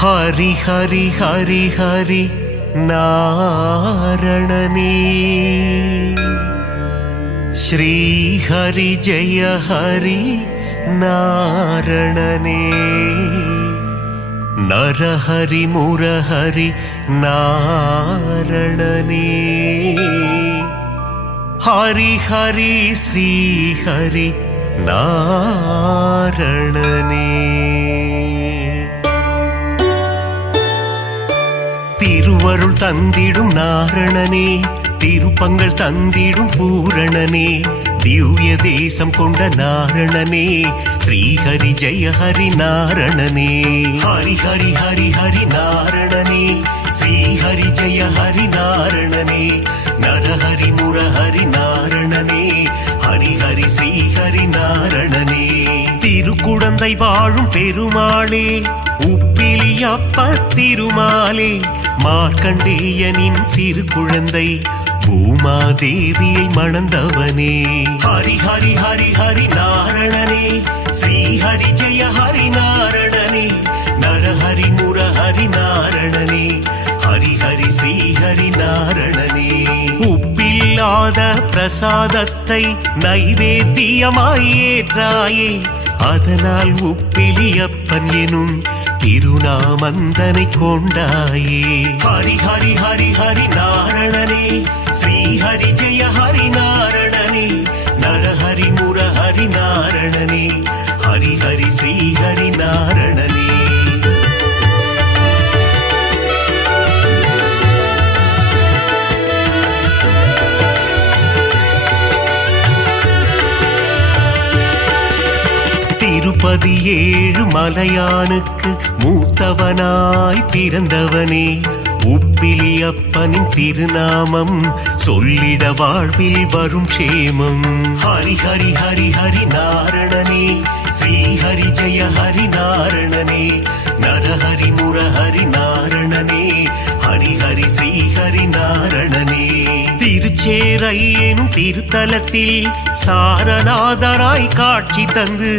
ஹரி ஹரி ஹரி ஹரி நாரணனே ஸ்ரீ ஹரி ஜெய ஹரி நாரணனே நரஹரி முரஹரி நாரணனே ஹரி ஹரி ஸ்ரீ ஹரி நாரணனே திருவருள் தந்திடும் நாரணனே திருப்பங்கள் தந்திடும் பூரணனே திவ்ய தேசம் கொண்ட நாரணனே ஸ்ரீஹரி ஜெய ஹரி நாரணனே ஹரி ஹரி ஹரி ஹரி நாரணனே ஸ்ரீஹரி ஜெய ஹரி நாரணனே நரஹரி முரஹரி நாரணனே ஹரி ஹரி ஸ்ரீஹரி நாரணனே திருக்குடந்தை வாழும் பெருமாளே உப்பிலியப்ப திருமாலே மார்க்கண்டேயனின் சிறு குழந்தை பூமாதேவியை மணந்தவனே ஹரி ஹரி ஹரி ஹரி நாரணனே ஸ்ரீஹரி ஜெய ஹரி நாரணனே நரஹரி முரஹரி நாரணனே ஹரி ஹரி ஸ்ரீஹரி நாரணனே உப்பில்லாத பிரசாதத்தை நைவேத்தியமாய் ஏற்றாயே அதனால் உப்பிலியப்பன் எனும் திருநாமந்தனை கொண்டாயே ஹரி ஹரி ஹரி ஹரி நாரணனே ஸ்ரீஹரி ஜெய ஹரி நாரணனே நரஹரி முரஹரி நாரணனே ஹரி ஹரி ஸ்ரீஹரி நாரணனே திருப்பதி ஏழு மலையானுக்கு மூத்தவனாய் பிறந்தவனே உப்பிலியப்பனின் திருநாமம் சொல்லிட வாழ்வில் வரும் க்ஷேமம் ஹரி ஹரி ஹரி ஹரி நாரணனே ஸ்ரீஹரி ஜெய ஹரி நாரணனே நரஹரி முரஹரி நாரணனே ஹரி ஹரி ஸ்ரீஹரி நாரணனே திருச்சேரை எனும் திருத்தலத்தில் சாரநாதராய் காட்சி தந்து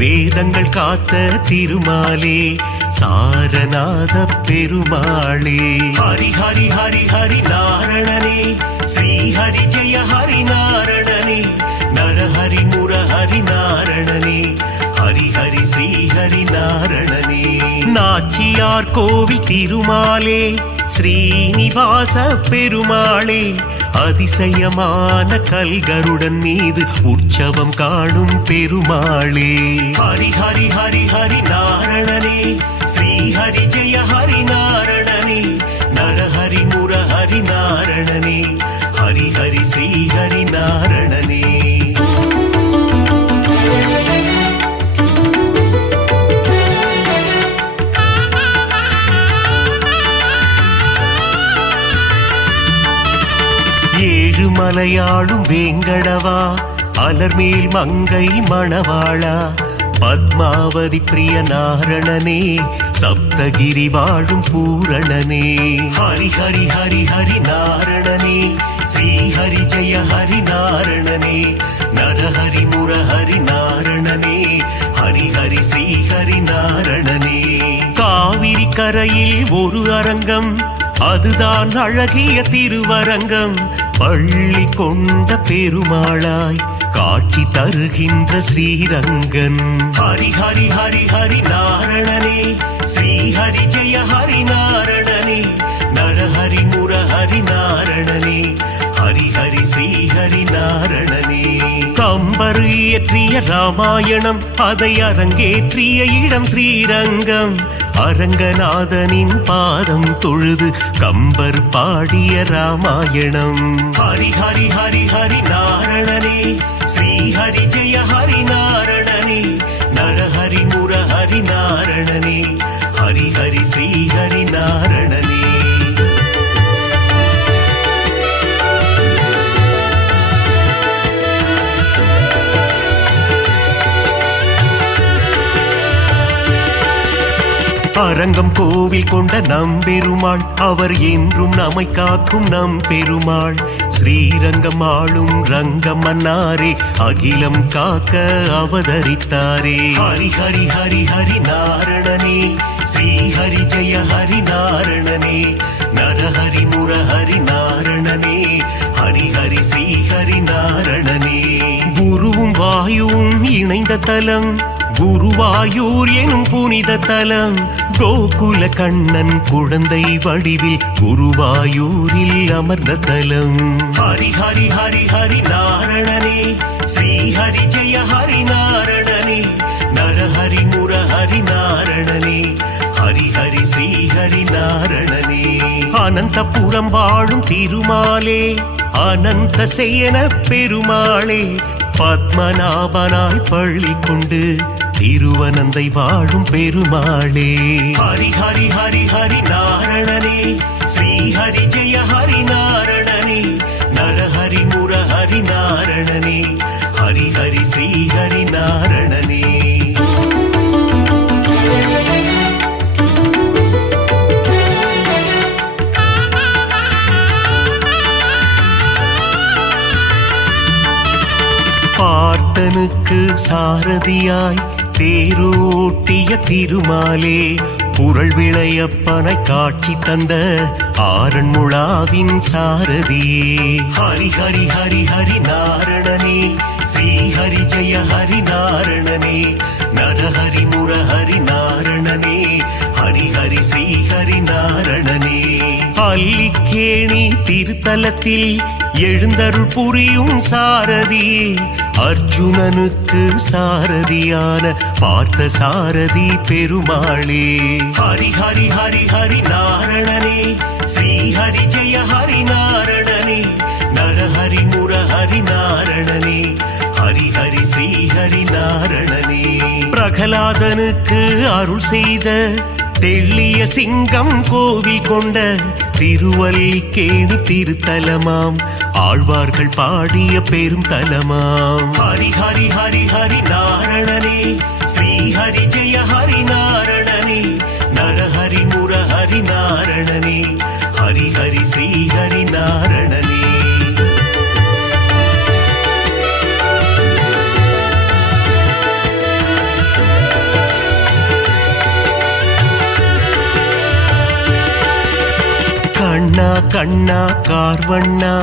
வேதங்கள் காத்த திருமாலே சாரநாத பெருமாளே ஹரி ஹரி ஹரி ஹரி நாரணனே ஸ்ரீஹரி ஜெய ஹரி நாரணனே நரஹரி முரஹரி நாரணனே ஹரி ஹரி ஸ்ரீஹரி நாரணனே நாச்சியார் கோவில் திருமாலே ஸ்ரீனிவாச பெருமாளே அதிசயமான கல்கருடன் மீது உற்சவம் காணும் பெருமாளே ஹரி ஹரி ஹரி ஹரி நாரணனே ஸ்ரீஹரி ஜெய ஹரி நாரணனே நரஹரி முரஹரி நாரணனே ஹரி ஹரி ஸ்ரீஹரி நாரணனே ஏழுமலையாளும் வேங்கடவா அலர்மேல் மங்கை மணவாளா பத்மாவதி பிரிய நாரணனே சப்தகிரி வாழும் பூரணனே ஹரி ஹரி ஹரி ஹரி நாரணனே ஸ்ரீஹரி ஜெய ஹரி நாரணனே நரஹரி முரஹரி நாரணனே ஹரி ஹரி ஸ்ரீஹரி நாரணனே காவிரி கரையில் ஒரு அரங்கம் அதுதான் அழகிய திருவரங்கம் பள்ளி கொண்ட பெருமாளாய் காட்சி தருகின்ற ஸ்ரீரங்கன் ஹரி ஹரி ஹரி ஹரி நாரணனே ஸ்ரீஹரி ஜெய ஹரி நாரணனே நரஹரி முரஹரி நாரணனே ஹரி ஹரி ஸ்ரீஹரி நாரணனே கம்பர் இயற்றிய ராமாயணம் அதை அரங்கேற்றிய இடம் ஸ்ரீரங்கம் அரங்கநாதனின் பாதம் தொழுது கம்பர் பாடிய ராமாயணம் ஹரி ஹரி ஹரி ஹரி நாரணனே ஸ்ரீஹரி ஜெய ஹரி நாரணனே நரஹரி முரஹரி நாரணனே ஹரி ஹரி ஸ்ரீஹரி நாரணனே அரங்கம் கோவில் கொண்ட நம் பெருமாள் அவர் என்றும் நம்மை காக்கும் நம் பெருமாள் ஸ்ரீரங்கம் ஆளும் ரங்கம் மன்னாரே அகிலம் காக்க அவதரித்தாரே. ஹரி ஹரி ஹரி ஹரி நாரணனே ஸ்ரீ ஹரி ஜெய ஹரி நாரணனே நரஹரி முரஹரி நாரணனே ஹரி ஹரி ஸ்ரீ ஹரி நாரணனே. குருவும் வாயுவும் இணைந்த தலம் குருவாயூர் எனும் புனித தலம். கோகுல கண்ணன் குழந்தை வடிவில் குருவாயூரில் அமர்ந்த தலம். ஹரி ஹரி ஹரி ஹரி நாரணனே ஸ்ரீ ஹரி ஜெய ஹரி நாரணனே நரஹரி முரஹரி நாரணனே ஹரி ஹரி ஸ்ரீ ஹரி நாரணனே. அனந்தபுரம் வாழும் திருமாலே அனந்த சேன பெருமாளே பத்மநாபனாய் பள்ளி கொண்டு திருவனந்தை வாழும் பெருமாளே. ஹரி ஹரி ஹரி ஹரி நாரணனே ஸ்ரீ ஹரி ஜெய ஹரி நாரணனே நரஹரி முரஹரி நாரணனே ஹரி ஹரி ஸ்ரீ ஹரி நாரணனே. பார்த்தனுக்கு சாரதியாய் தேரோட்டிய திருமாலே புரள் விளையப்பனை காட்சி தந்த ஆரண்முழாவின் சாரதியே. ஹரி ஹரி ஹரி ஹரி நாரணனே ஸ்ரீ ஹரி ஜெய ஹரி நாரணனே நரஹரி முரஹரி நாரணனே ஹரி ஹரி ஸ்ரீ ஹரி நாரணனே. அல்லிக்கேணி திருத்தலத்தில் எழுந்தருள் புரியும் சாரதியே அர்ஜுனனுக்கு சாரதியான பார்த்த சாரதி பெருமாளே. ஹரி ஹரி ஹரி ஹரி நாரணனே ஸ்ரீ ஹரி ஜெய ஹரி நாரணனே நரஹரி முரஹரி நாரணனே ஹரி ஹரி ஸ்ரீ ஹரி நாரணனே. பிரகலாதனுக்கு அருள் செய்த தெள்ளிய சிங்கம் கோவில் கொண்ட திருவல்லிக்கேணி திருத்தலமாம் ஆழ்வார்கள் பாடிய பெரும் தலமாம். ஹரி ஹரி ஹரி ஹரி நாரணனே ஸ்ரீ ஹரி ஜெய ஹரி நாரணனே நரஹரி முரஹரி நாரணனே ஹரி ஹரி ஸ்ரீ ஹரி நாரணனே. கண்ணா கண்ணா கார்வண்ணா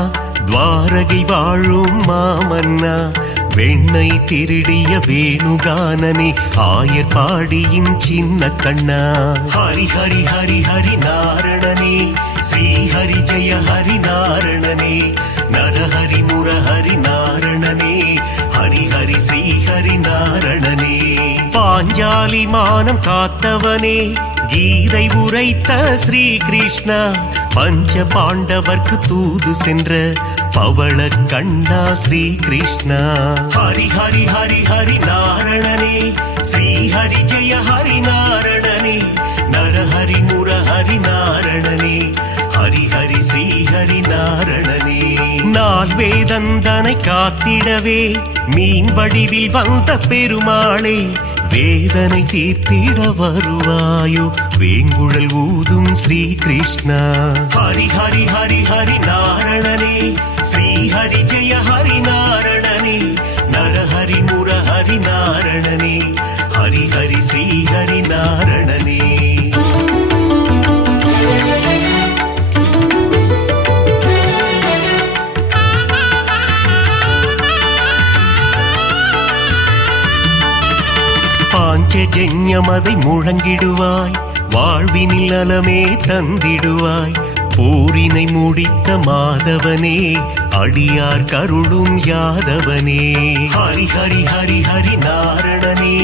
துவாரகை வாழும் மாமன்னா வெண்ணை திருடிய வேணுகானனே ஆயர் பாடியின் சின்ன கண்ணா. ஹரி ஹரி ஹரி ஹரி நாரணனே ஸ்ரீ ஹரி ஜெய ஹரி நாரணனே நரஹரி முரஹரி நாரணனே ஹரி ஹரி ஸ்ரீ ஹரி நாரணனே. பாஞ்சாலி மானம் காத்தவனே கீதை உரைத்த ஸ்ரீ கிருஷ்ணா பஞ்ச பாண்டவர்க்கு தூது சென்ற பவள கண்ணா ஸ்ரீ கிருஷ்ணா. ஹரி ஹரி ஹரி ஹரி நாரணனே ஸ்ரீ ஹரி ஜெய ஹரி நாரணனே நரஹரி முரஹரி நாரணனே ஹரி ஹரி ஸ்ரீ ஹரி நாரணனே. நால் வேதந்தனை காத்திடவே மீன் வடிவில் வந்த பெருமாளே வேதனை தீர்த்திட வருவாயோ வேங்குழல் ஊதும் ஸ்ரீ கிருஷ்ணா. ஹரி ஹரி ஹரி ஹரி நாரணனே ஸ்ரீ ஹரி ஜெய ஹரி நாரணனே நரஹரி முரஹரி நாரணனே ஹரி ஹரி ஸ்ரீ ஹரி நாரணனே. பாஞ்சஜன்யமதை முழங்கிடுவாய் வாழ்வினில் நலமே தந்திடுவாய் போரினை முடித்த மாதவனே அடியார் கருளும் யாதவனே. ஹரி ஹரி ஹரி ஹரி நாரணனே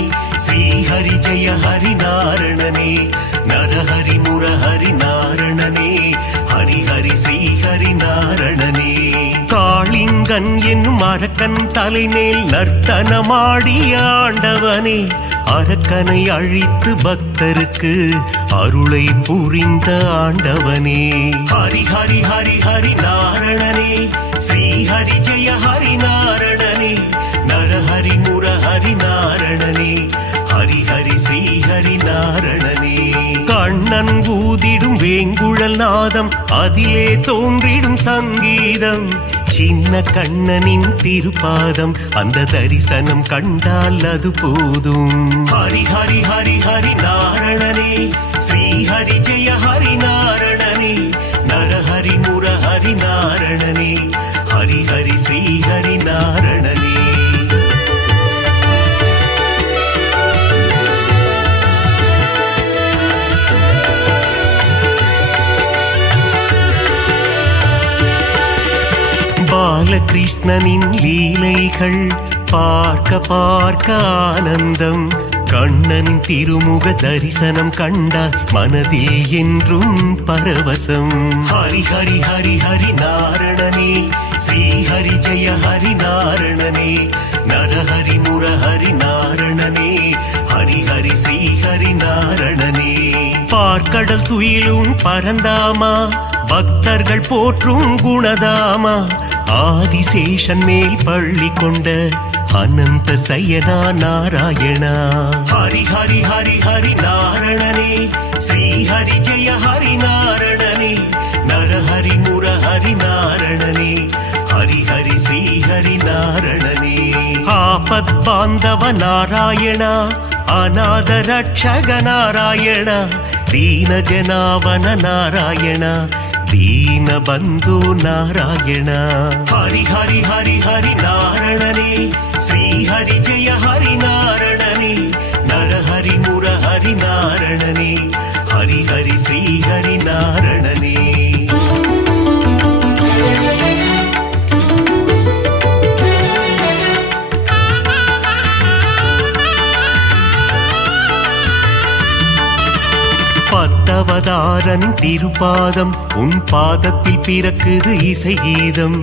ஸ்ரீ ஹரி ஜெய ஹரி நாரணனே நரஹரி முரஹரி நாரணனே ஹரி ஹரி ஸ்ரீ ஹரி நாரணனே. காளிங்கன் என்னும் அரக்கன் தலைமேல் நர்த்தனமாடிய ஆண்டவனே அரக்கனை அழித்து பக்தருக்கு அருளை புரிந்த ஆண்டவனே. ஹரி ஹரி ஹரி ஹரி நாரணனே ஸ்ரீ ஹரி ஜெய ஹரி நாரணனே நரஹரி முரஹரி நாரணனே ஹரி ஹரி ஸ்ரீ ஹரி நாரணனே. கண்ணன் ஊதிடும் வேங்குழல் நாதம் அதிலே தோன்றிடும் சங்கீதம் சின்ன கண்ணனின் திருப்பாதம் அந்த தரிசனம் கண்டால் அது போதும். ஹரி ஹரி ஹரி ஹரி நாரணனே ஸ்ரீ ஹரி ஜெய ஹரி நாரணனே நரஹரி முரஹரி நாரணனே ஹரி ஹரி ஸ்ரீ ஹரி நாரணனே. பாலகிருஷ்ணனின் லீலைகள் பார்க்க பார்க்க ஆனந்தம். கண்ணனின் திருமுக தரிசனம் கண்டால் மனதில் என்றும் பரவசம். ஹரி ஹரி ஹரி ஹரி நாரணனே ஸ்ரீ ஹரி ஜெய ஹரி நாரணனே நரஹரி முரஹரி நாரணனே ஹரி ஹரி ஸ்ரீ ஹரி நாரணனே. பார்க்கடல் துயிலும் பரந்தாமா பக்தர்கள் போற்றும் குணதாமா ஆதிசேஷன் மேல் பள்ளி கொண்ட அனந்த சயனா நாராயணா. ஹரி ஹரி ஹரி ஹரி நாரணனே ஸ்ரீ ஹரி ஜெய ஹரி நாரணனே நரஹரி முரஹரி நாரணனே ஹரி ஹரி ஸ்ரீ ஹரி நாரணனே. ஆபத் பாந்தவ நாராயணா அநாத ரட்சக நாராயணா தீன ஜனாவன நாராயணா தீன பந்து நாராயணா. ஹரி ஹரி ஹரி ஹரி நாரணனே ஸ்ரீ ஹரி ஜெய ஹரி நாரணனே நரஹரி முரஹரி நாரணனே ஹரி ஹரி ஸ்ரீ ஹரி நாரணனே. பத்தவதாரன் திருப்பாதம் உன் பாதத்தில் பிறக்குது இசை கீதம்.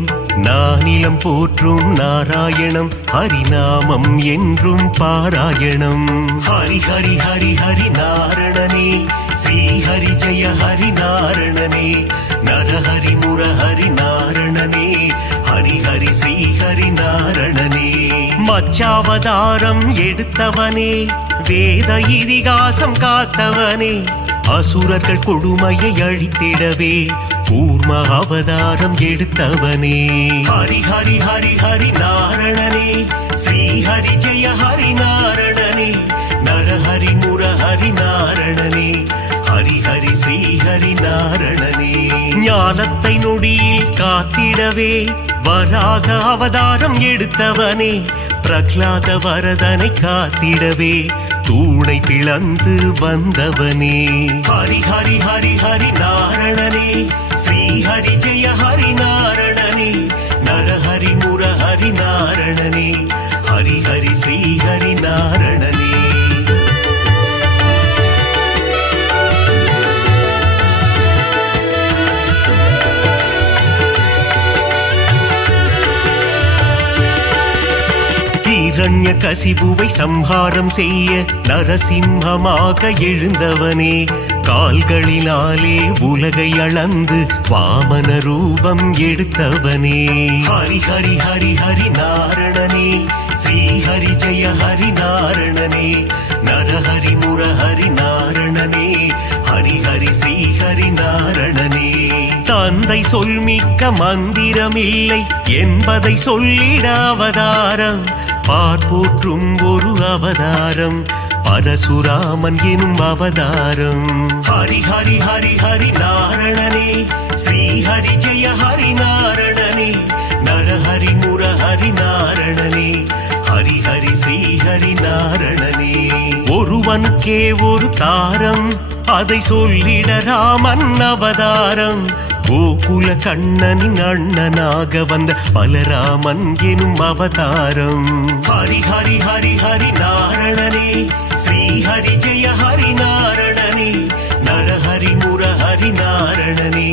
நானிலம் போற்றும் நாராயணம் ஹரிநாமம் என்றும் பாராயணம். ஹரி ஹரி ஹரி ஹரி நாரணனே ஸ்ரீ ஹரி ஜெய ஹரி நாரணனே நரஹரி முரஹரி நாரணனே ஹரி ஹரி ஸ்ரீ ஹரி நாரணனே. மச்சாவதாரம் எடுத்தவனே வேத இதிகாசம் காத்தவனே அசுரர்கள் கொடுமையை அழித்திடவே கூர்ம அவதாரம் எடுத்தவனே. ஹரி ஹரி ஹரி ஹரி நாரணனே ஸ்ரீ ஹரி ஜெய ஹரி நாரணனே நரஹரி முரஹரி நாரணனே ஹரி ஹரி ஸ்ரீ ஹரி நாரணனே. ஞானத்தை நொடியில் காத்திடவே வராக அவதாரம் எடுத்தவனே பிரகலாத வரதனை காத்திடவே தூணை பிளந்து வந்தவனே. ஹரி ஹரி ஹரி ஹரி நாரணனே ஸ்ரீ ஹரி ஜெய ஹரி நாரணனே நரஹரி முரஹரி நாரணனே ஹரி ஹரி ஸ்ரீ ஹரி நாரணனே. இரண்ய கசிபுவை சம்ஹாரம் செய்ய நரசிம்மமாக எழுந்தவனே கால்களினாலே உலகை அளந்து வாமன ரூபம் எடுத்தவனே. ஹரி ஹரி ஹரி ஹரி நாரணனே ஸ்ரீ ஹரி ஜெய ஹரி நாரணனே நரஹரி முரஹரி நாரணனே ஹரி ஹரி ஸ்ரீ ஹரி நாரணனே. தந்தை சொல்மிக்க மந்திரமில்லை என்பதை சொல்லிட அவதாரம் பார்ப்போற்றும் ஒரு அவதாரம் பரசுராமன் எனும் அவதாரம். ஹரி ஹரி ஹரி ஹரி நாரணனே ஸ்ரீ ஹரி ஜெய ஹரி நாரணனே நரஹரி முரஹரி நாரணனே ஹரி ஹரி ஸ்ரீ ஹரி நாரணனே. ஒருவனுக்கே ஒரு தாரம் அதை சொல்லிட ராமன் அவதாரம் கோகுல கண்ணனின் அண்ணனாக வந்த பலராமன் எனும் அவதாரம். ஹரி ஹரி ஹரி ஹரி நாரணனே ஸ்ரீ ஹரி ஜெய ஹரி நாரணனே நரஹரி முரஹரி நாரணனே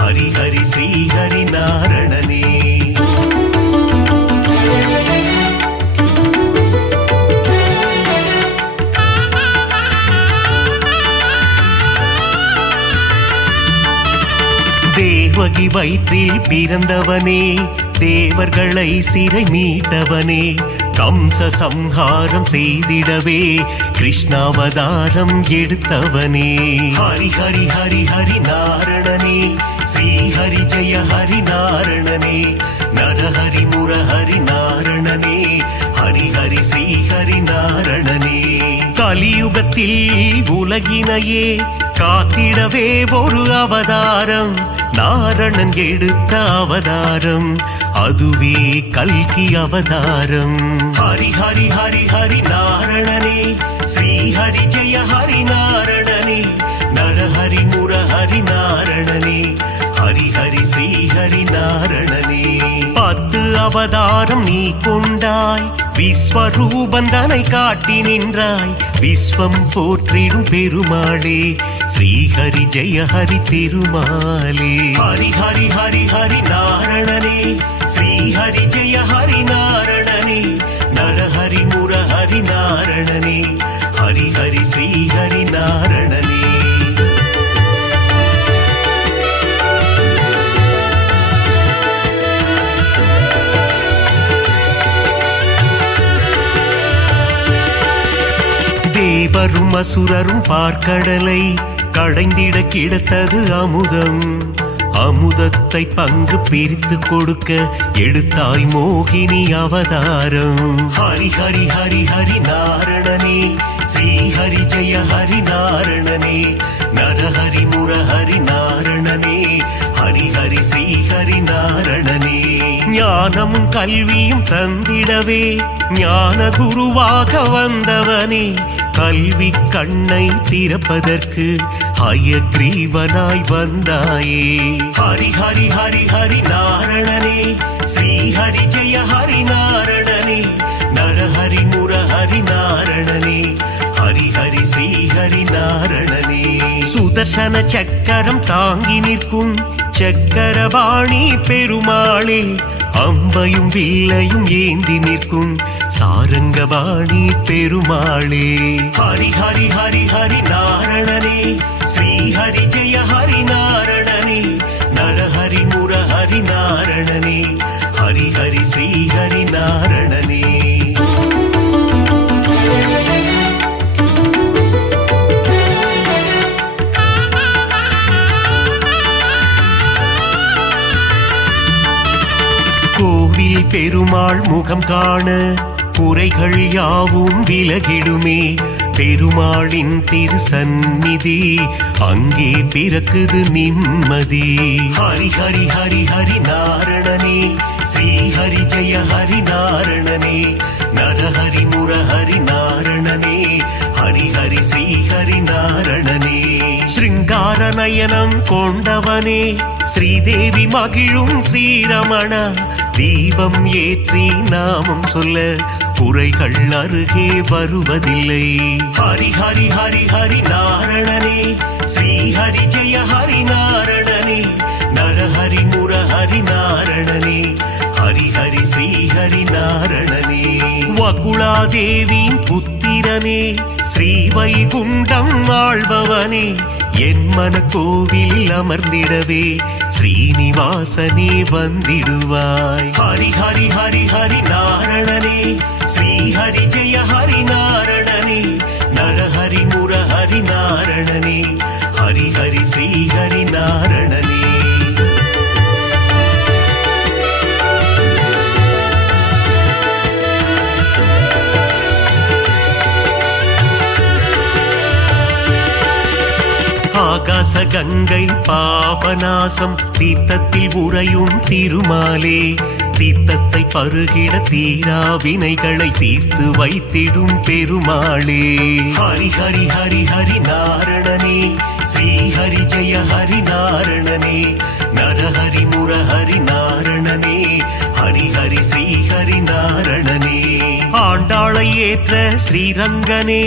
ஹரி ஹரி ஸ்ரீ ஹரி நாரணனே. தேவகி வயிற்றில் பிறந்தவனே தேவர்களை சிறை மீட்டவனே கம்ச சம்ஹாரம் செய்திடவே கிருஷ்ணாவதாரம் எடுத்தவனே. ஹரி ஹரி ஹரி ஹரி நாரணனே, ஸ்ரீ ஹரி ஜெய ஹரி நாரணனே, நரஹரி முரஹரி நாரணனே, ஹரி ஹரி ஸ்ரீ ஹரி நாரணனே. கலியுகத்தில் உலகினையே காத்திடவே ஒரு அவதாரம், நாரணன் எடுத்த அவதாரம், அதுவே கல்கி அவதாரம். ஹரி ஹரி ஹரி ஹரி நாரணனே, ஸ்ரீ ஹரி ஜெய ஹரி நாரணனே, நரஹரி முரஹரி நாரணனே, ஹரி ஹரி ஸ்ரீ ஹரி நாரணனே. 10 அவதாரம் நீ கொண்டாய், விஸ்வரூபந்தனை காட்டி நின்றாய், விஸ்வம் போற்றிடும் பெருமாளே, ஸ்ரீ ஹரி ஜெய ஹரி திருமாலே. ஹரி ஹரி ஹரி ஹரி நாரணனே, ஸ்ரீ ஹரி ஜெய ஹரி நாரணனே, நரஹரி முரஹரி நாரணனே, ஹரி ஹரி ஸ்ரீ ஹரி நாரணனே. தேவரும் அசுரரும் பார்க்கடலை கடைந்திட கிடைத்தது அமுதம், அமுதத்தை பங்கு பிரித்து கொடுக்க எடுத்தாய் மோகினி அவதாரம். ஹரி ஹரி ஹரி ஹரி நாரணனே, ஸ்ரீ ஹரி ஜெய ஹரி நாரணனே, நரஹரி முரஹரி நாரணனே, ஹரி ஹரி ஸ்ரீ ஹரி நாரணனே. ஞானமும் கல்வியும் தந்திடவே ஞான குருவாக வந்தவனே, கல்வி கண்ணை திறப்பதற்கு ஹயக்ரீவனாய் வந்தாயே. ஹரி ஹரி ஹரி ஹரி நாரணனே, ஸ்ரீ ஹரி ஜெய ஹரி நாரணனே, நரஹரி முரஹரி நாரணனே, ஹரி ஹரி ஸ்ரீ ஹரி நாரணனே. சுதர்சன சக்கரம் தாங்கி நிற்கும் சக்கரபாணி பெருமாளே, அம்பையும் வில்லையும் ஏந்தி நிற்கும் சாரங்கபாணி பெருமாளே. ஹரி ஹரி ஹரி ஹரி நாரணனே, ஸ்ரீ ஹரி ஜெய ஹரி நாரணனே, நரஹரி முரஹரி நாரணனே, ஹரி ஹரி ஸ்ரீ ஹரி நாரணனே. கோவில் பெருமாள் முகம் காண குறைகள் யாவும் விலகிடுமே, பெருமாளின் திருசந்நிதி அங்கே பிறக்குது நிம்மதி. ஹரி ஹரி ஹரி ஹரி நாரணனே, ஸ்ரீ ஹரி ஜெய ஹரி நாரணனே, நரஹரி முரஹரி நாரணனே, ஹரி ஹரி ஸ்ரீ ஹரி நாரணனே. ஸ்ருங்கார நயனம் கொண்டவனே, ஸ்ரீதேவி மகிழும் ஸ்ரீரமணா, தீபம் ஏற்றி நாமம் சொல்ல குறைகள் அருகே வருவதில்லை. ஹரி ஹரி ஹரி ஹரி நாரணனே, ஸ்ரீ ஹரி ஜெய ஹரி நாரணனே, நரஹரி முரஹரி நாரணனே, ஹரி ஹரி ஸ்ரீ ஹரி நாரணனே. வகுளாதேவியின் புத்திரனே, ஸ்ரீ வைகுண்டம் ஆள்பவனே, என் மன கோவிலில் அமர்ந்திடவே ஸ்ரீனிவாசனே வந்திடுவாய். ஹரி ஹரி ஹரி ஹரி நாரணனே, ஸ்ரீ ஹரி ஜெய ஹரி நாரணனே, நரஹரி முரஹரி நாரணனே, ஹரி ஹரி ஸ்ரீ ஹரி நாரணனே. ஆகாச கங்கை பாபநாசம் தீர்த்தத்தில் உறையும் திருமாலே, தீர்த்தத்தை பருகிட தீரா வினைகளை தீர்த்து வைத்திடும் பெருமாளே. ஹரி ஹரி ஹரி ஹரி நாரணனே, ஸ்ரீ ஹரி ஜெய ஹரி நாரணனே, நரஹரி முரஹரி நாரணனே, ஹரி ஹரி ஸ்ரீ ஹரி நாரணனே. ஆண்டாளை ஏற்ற ஸ்ரீரங்கனே,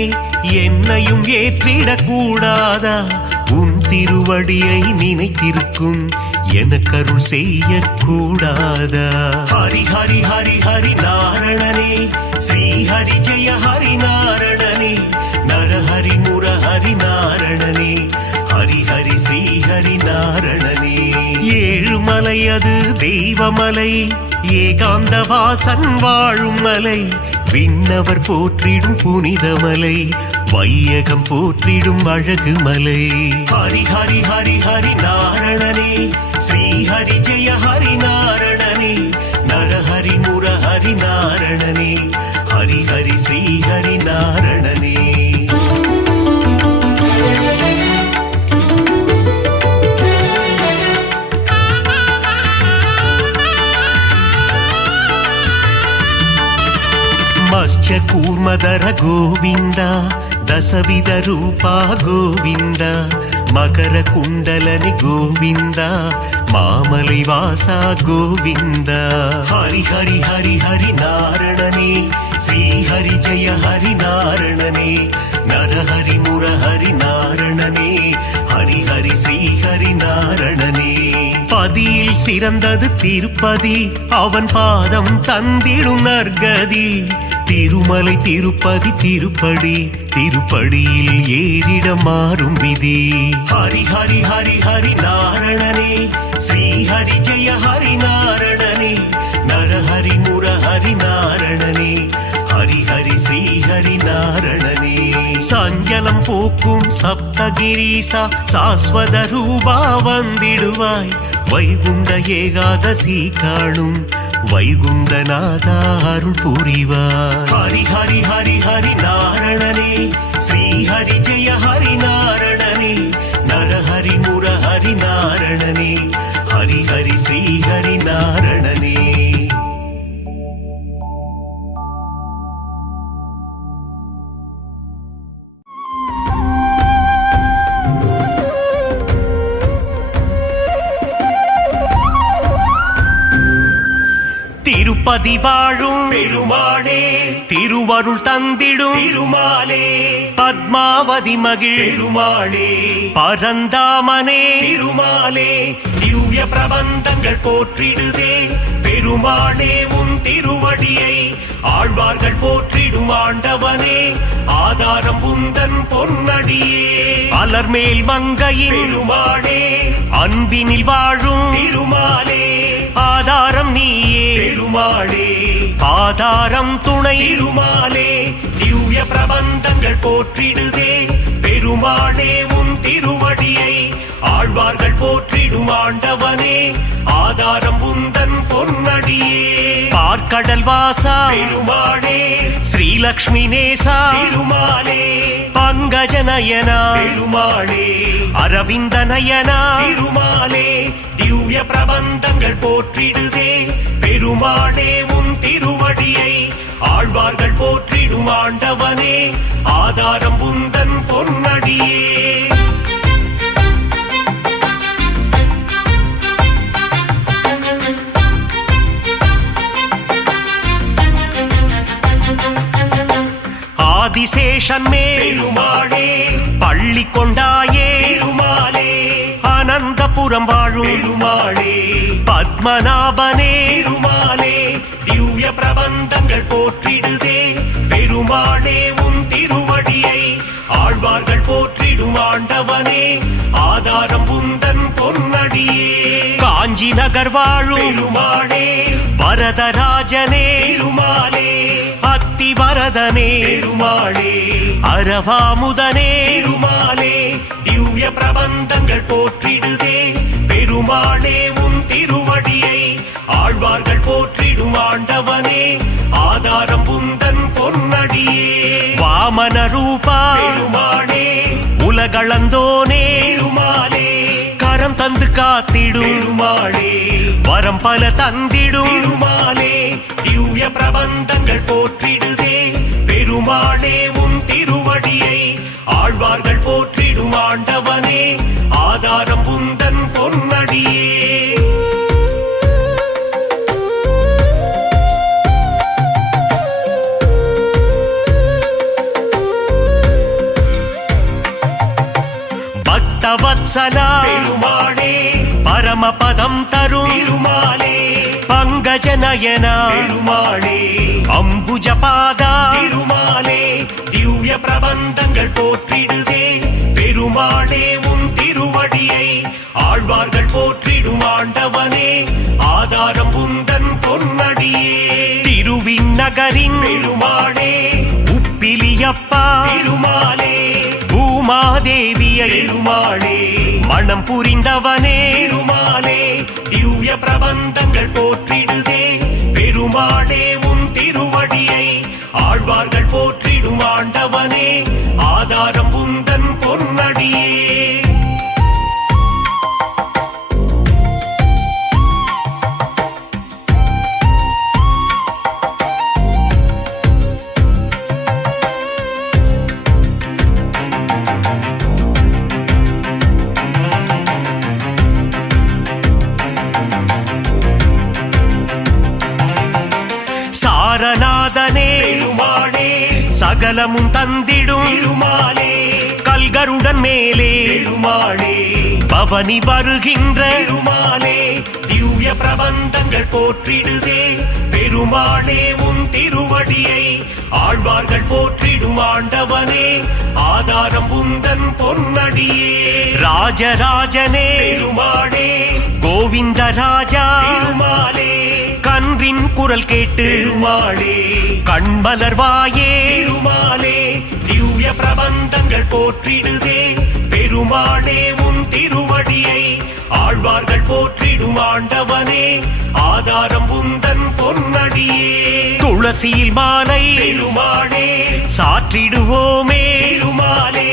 என்னையும் ஏற்றிடக் கூடாதா, உன் திருவடியை நினைத்திருக்கும் எனக்கருள் செய்ய கூடாதா. ஹரி ஹரி ஹரி ஹரி நாரணனே, ஸ்ரீ ஹரி ஜெய ஹரி நாரணனே, நரஹரி முரஹரி நாரணனே, ஹரி ஹரி ஸ்ரீ ஹரி நாரணனே. ஏழுமலை அது தெய்வமலை, ஏகாந்த வாசன் வாழும் மலை, விண்ணவர் போற்றிடும் புனிதமலை, வையகம் போற்றிடும் அழகு மலை. ஹரி ஹரி ஹரி ஹரி நாரணனே, ஸ்ரீ ஹரி ஜெய ஹரி நாரணனே, நரஹரி முரஹரி நாரணனே, ஹரி ஹரி ஸ்ரீ ஹரி நாரணனே. మత్స్య కూర్మధర గోవింద, దశవిధ రూపా గోవింద, మకర కుండలని గోవింద, మామలై వాసా గోవింద. హరి హరి హరి హరి నారణనే, శ్రీ హరి జయ హరి నారణనే, నరహరి మురహరి నారణనే, ஹரி ஹரி ஸ்ரீ ஹரி நாரணனே. பதியில் சிறந்தது திருப்பதி, அவன் பாதம் தந்திடும் நற்கதி. திருமலை திருப்பதி திருப்படி, திருப்படியில் ஏறிட மாறும் விதி. ஹரி ஹரி ஹரி ஹரி நாரணனே, ஸ்ரீ ஹரி ஜெய ஹரி நாரணனே, நரஹரி முரஹரி நாரணனே, ஹரி ஹரி ஸ்ரீ ஹரி நாரணனே. சஞ்சலம் போக்கும் சப்தகிரீசா, சாஸ்வத ரூபா வந்திடுவாய், வைகுண்ட ஏகாதசி காணும் வைகுந்தநாதா அருள் புரிவார். ஹரி ஹரி ஹரி ஹரி நாரணனே, ஸ்ரீ ஹரி ஜெய ஹரி நாரணனே, நரஹரி முரஹரி நாரணனே, ஹரி ஹரி ஸ்ரீ ஹரி நாரணனே. திருப்பதி வாழும் பெருமாளே, திருவருள் தந்திடும் திருமாலே, பத்மாவதி மகிழ் பெருமாளே, பரந்தாமனே திருமாலே, திவ்ய பிரபந்தங்கள் போற்றிடுதே பெருமாளே, உன் திருவடியை ஆழ்வார்கள் போற்றிடும் ஆண்டவனே, ஆதாரம் உந்தன் பொன்னடியே. அலர்மேல் மங்கையின் பெருமாளே, அன்பினில் வாழும் திருமாலே, ஆதாரம் நீயே பெருமாளே, ஆதாரம் துணை திருமாலே, திவ்ய பிரபந்தங்கள் போற்றிடுதே பெருமாளே, உன் திருவடியை ஆழ்வார்கள் போற்றிடும் ஆண்டவனே, ஆதாரம் உந்தன் பொன்னடியே. பார்க்கடல் வாசா பெருமாளே, ஸ்ரீலக்ஷ்மி நேசா திருமாலே, பங்கஜ நயனா பெருமாளே, அரவிந்த நயனா திருமாலே, திவ்ய பிரபந்தங்கள் போற்றிடுதே பெருமாளே, உன் திருவடியை ஆழ்வார்கள் போற்றிடும் ஆண்டவனே, ஆதாரம் உந்தன் பொன்னடியே. ஆதிசேஷன் மேல் பெருமாளே, பள்ளி கொண்டாயே பெருமாளே, அனந்தபுரம் வாழும் பெருமாளே, பத்மநாபனே பெருமாளே, திவ்ய பிரபந்தங்கள் போற்றிடுதே பெருமாளே, உன் திருவடியை ஆழ்வார்கள் போற்றிடும் ஆண்டவனே, ஆதாரம் உந்தன் பொன்னடியே. காஞ்சி நகர் வாழும் பெருமாளே, வரதராஜனே பெருமாளே, அத்தி வரதனே பெருமாளே, அரவாமுதனே பெருமாளே, திவ்ய பிரபந்தங்கள் போற்றிடுதே பெருமாளே, உன் திருவடியை ஆழ்வார்கள் போற்றிடும் ஆண்டவனே, ஆதாரம் உந்தன் பொன்னடியே. வாமன ரூபா பெருமாளே, உலகளந்தோனே பெருமாளே, கரம் தந்து காத்திடும் பெருமாளே, வரம் பல தந்திடும் பெருமாளே, திவ்ய பிரபந்தங்கள் போற்றிடுதே பெருமாளே, உன் திருவடியை ஆழ்வார்கள் போற்றிடும் ஆண்டவனே, ஆதாரம் உந்தன் பொன்னடியே. பக்தவத்சலா பெருமாளே, பரமபதம் தரும் திருமாலே, பங்கஜ நயனா பெருமாளே, அம்புஜபாதா திருமாலே, திவ்ய பிரபந்தங்கள் போற்றிடுதே பெருமாளே, உன் திருவடியை ஆழ்வார்கள் போற்றிடும் ஆண்டவனே, ஆதாரம் உந்தன் பொன்னடியே. திருவிண்ணகரின் பெருமாளே உப்பிலியப்பா திருமாலே பூமாதேவியை பெருமாளே மனம் புரிந்தவனே பெருமாளே திவ்ய பிரபந்தங்கள் போற்றிடுதே பெருமாளே உன் திருவடியை ஆழ்வார்கள் போற்றிடும் ஆண்டவனே ஆதாரம் உந்தன் பொன்னடியே சாரநாதனே பெருமாளே சகலமும் தந்திடும் பெருமாளே கல்கருடன் மேலே பெருமாளே பவனி வருகின்ற பெருமாளே திவ்ய பிரபந்தங்கள் போற்றிடுதே பெருமாளே உன் திருவடியை ஆழ்வார்கள் போற்றிடும் ஆண்டவனே ஆதாரம் உந்தன் பொன்னடியே ராஜராஜனே பெருமாளே கோவிந்த ராஜா பெருமாளே கன்றின் குரல் கேட்டு பெருமாளே கண்மலர்வாயே பெருமாளே திவ்ய பிரபந்தங்கள் போற்றிடுதே பெருமாளே உன் திருவடியை ஆழ்வார்கள் போற்றிடும் ஆண்டவனே ஆதாரம் உந்தன் பொன்னடியே துளசியில் மாலை பெருமாளே சாற்றிடுவோமே பெருமாளே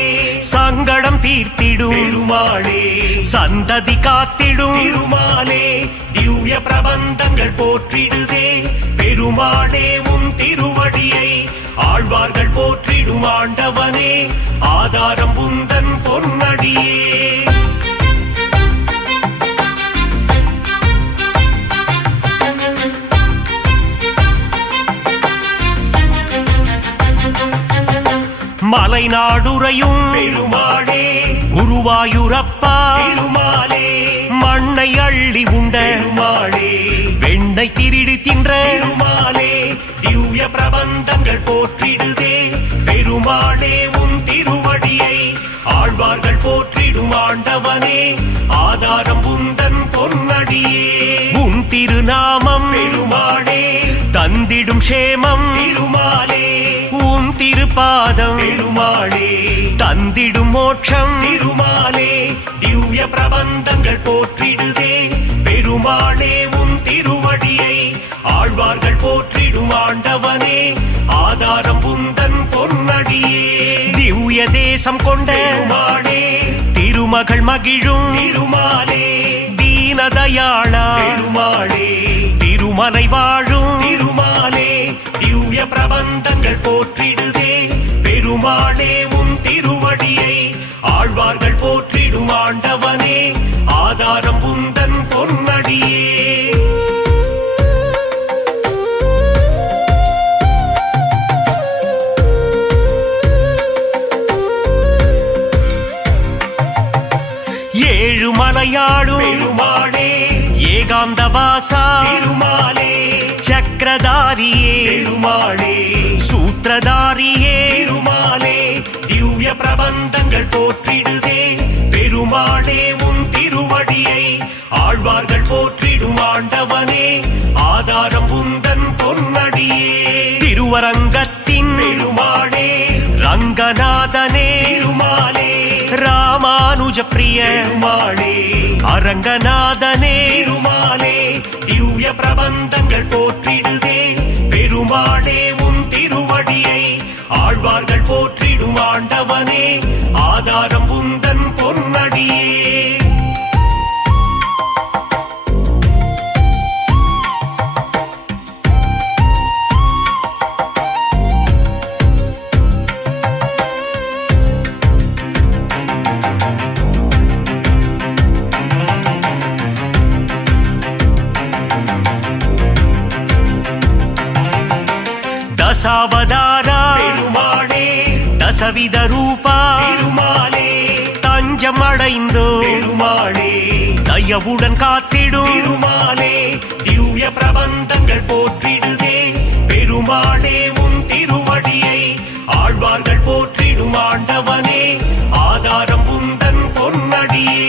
சங்கடம் தீர்த்திடும் பெருமாளே சந்ததி காத்திடும் பெருமாளே திவ்ய பிரபந்தங்கள் போற்றிடுதே பெருமாளே உன் திருவடியை ஆழ்வார்கள் போற்றிடும் ஆண்டவனே ஆதாரம் உந்தன் பொன்னடியே மலைநாடுரையும் பெருமாளே குருவாயூரப்பா பெருமாளே மண்ணை அள்ளி உண்ட பெருமாளே வெண்ணை திருடி தின்ற பெருமாளே திவ்ய பிரபந்தங்கள் போற்றிடுதே பெருமாளே உன் திருவடியை ஆழ்வார்கள் போற்றிடும் ஆண்டவனே ஆதாரம் உந்தன் பொன்னடியே உன் திருநாமம் பெருமாளே தந்திடும் சேமம் பெருமாளே உன் திருப்பாதம் பெருமாளே தந்திடும் மோட்சம் பெருமாளே திவ்ய பிரபந்தங்கள் போற்றிடுதே பெருமாளே உன் திருவடியை ஆழ்வார்கள் போற்றிடும் ஆண்டவனே ஆதாரம் உந்தன் பொன்னடியே திவ்ய தேசம் கொண்ட பெருமாளே திருமகள் மகிழும் திருமாலே தீனதயாளா பெருமாளே திருமலை வாழும் திருமாலே திவ்ய பிரபந்தங்கள் போற்றிடுதே பெருமாளே உன் திருவடியை ஆழ்வார்கள் போற்றிடும் ஆண்டவனே ஆதாரம் உந்தன் பொன்னடியே ஏழுமலையாடும் பெருமாளே ஏகாந்தவாசா பெருமாளே சக்கரதாரியே பெருமாளே சூத்திரதாரியே பெருமாளே திவ்ய பிரபந்தங்கள் போற்றிடுதே பெருமாளே உன் திருவடியை ஆழ்வார்கள் போற்றிடும் ஆண்டவனே ஆதாரம் உந்தன் பொன்னடியே திருவரங்கத்தின் பெருமாளே ரங்கநாதனே பெருமாளே ராமானுஜ பிரிய பெருமாளே அரங்கநாதனே பெருமாளே திவ்ய பிரபந்தங்கள் போற்றிடுதே பெருமாளே உன் திருவடியை ஆழ்வார்கள் போற்றிடும் ஆண்டவனே ஆதாரம் உந்தன் பொன்னடியே தசாவதாரா பெருமாளே தசவித ரூபா பெருமாளே தஞ்சம் அடைந்தோ பெருமாளே தயவுடன் காத்திடும் பெருமாளே திவ்ய பிரபந்தங்கள் போற்றிடுதே பெருமாளே உன் திருவடியை ஆழ்வார்கள் போற்றிடும் ஆண்டவனே ஆதாரம் உந்தன் பொன்னடியே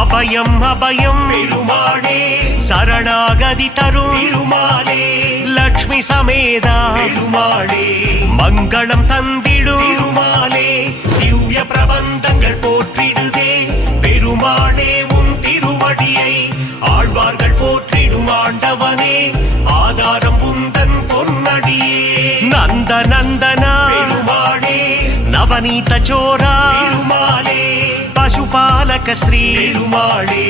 அபயம் அபயம் பெருமாளே சரணாகதி தரும் திருமாலே லக்ஷ்மி சமேதா பெருமாளே மங்களம் தந்திடும் திருமாலே திவ்ய பிரபந்தங்கள் போற்றிடுதே பெருமாளே உன் திருவடியை ஆழ்வார்கள் போற்றிடும் ஆண்டவனே ஆதாரம் உந்தன் பொன்னடியே நந்த நந்தனா பெருமாளே நவநீத சோரா திருமாலே பசுபாலக ஸ்ரீ திருமாளே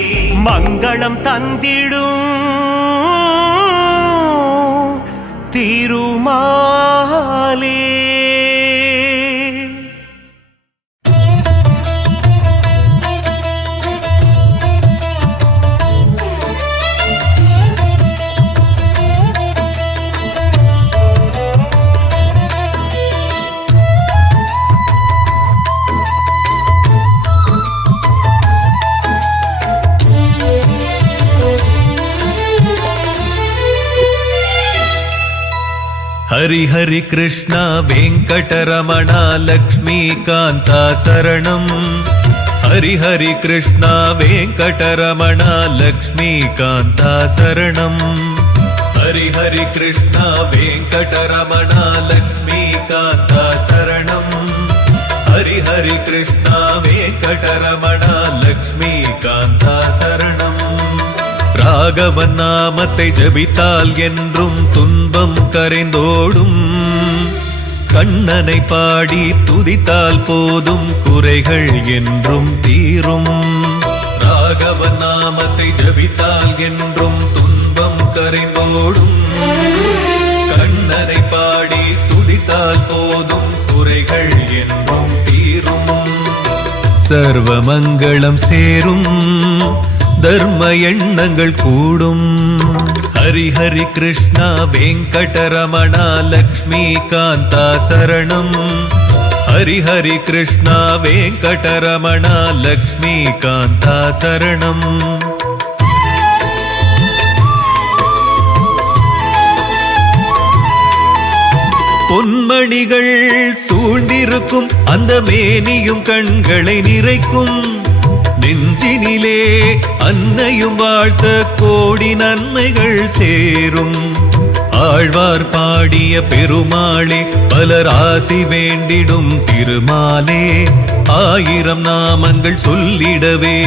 மங்களம் தந்திடும் திருமாலே हरि हरि कृष्ण वेंकटरमण लक्ष्मीकांत शरणं हरि हरि कृष्ण वेंकटरमण लक्ष्मीकांत शरणं हरि हरि कृष्ण वेंकटरमण लक्ष्मीकांत शरणं हरि हरि कृष्ण वेंकटरमण लक्ष्मीकांत शरणं ராகவன் நாமத்தை ஜபித்தால் என்றும் துன்பம் கரைந்தோடும் கண்ணனை பாடி துதித்தால் போதும் குறைகள் என்றும் தீரும் ராகவன் நாமத்தை ஜபித்தால் என்றும் துன்பம் கரைந்தோடும் கண்ணனை பாடி துதித்தால் போதும் குறைகள் என்றும் தீரும் சர்வ மங்களம் சேரும் தர்ம எண்ணங்கள் கூடும் ஹரி ஹரி கிருஷ்ணா வெங்கடரமண லக்ஷ்மிகாந்தா சரணம் ஹரி ஹரி கிருஷ்ணா வெங்கடரமண லக்ஷ்மிகாந்தா சரணம் பொன்மணிகள் சூழ்ந்திருக்கும் அந்த மேனியும் கண்களை நிறைக்கும் நெஞ்சினிலே அன்னையும் வாழ்த்த கோடி நன்மைகள் சேரும் ஆழ்வார் பாடிய பெருமாளே பலர் ஆசி வேண்டிடும் திருமாலே ஆயிரம் நாமங்கள் சொல்லிடவே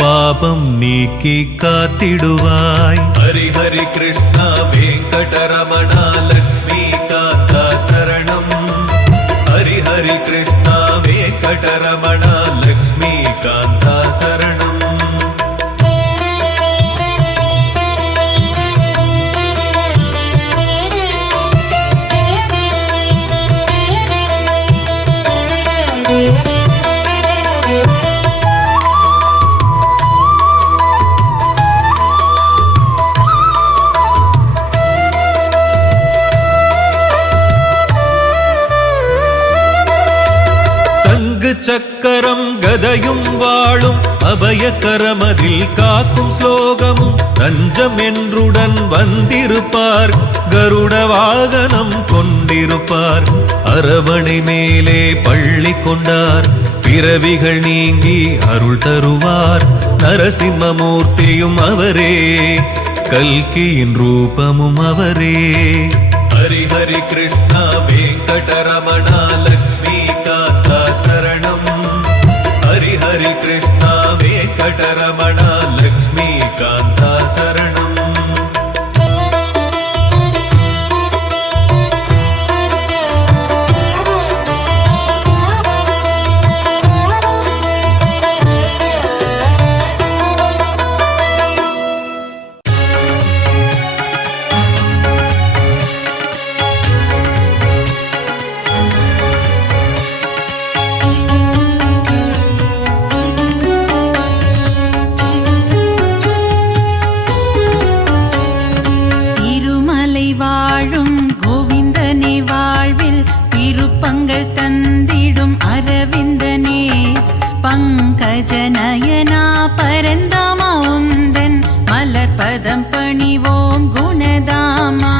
பாபம் நீக்கி காத்திடுவாய் ஹரி ஹரி கிருஷ்ணா வெங்கடரமணா லக்ஷ்மிகாந்தா சரணம் ஹரி ஹரி கிருஷ்ணா வெங்கடரமணா லக்ஷ்மிகாந்தா சரணம் சக்கரம் கதையும் வாழும் அபயக்கரமதில் காக்கும் ஸ்லோகமும் தஞ்சம் என்றுடன் வந்திருப்பார் கருட வாகனம் கொண்டிருப்பார் அரவணை மேலே பள்ளி கொண்டார் பிறவிகள் நீங்கி அருள் தருவார் நரசிம்மமூர்த்தியும் அவரே கல்கியின் ரூபமும் அவரே ஹரி ஹரி கிருஷ்ணா வெங்கடரமணா லக்ஷ்மிகாந்தா சரணம் ஹரி ஹரி கிருஷ்ணா வெங்கடரமணா லக்ஷ்மிகாந்தா சரணம் பங்கஜநயனா பரந்தாமா உந்தன் மலர்பதம் பணிவோம் குணதாமா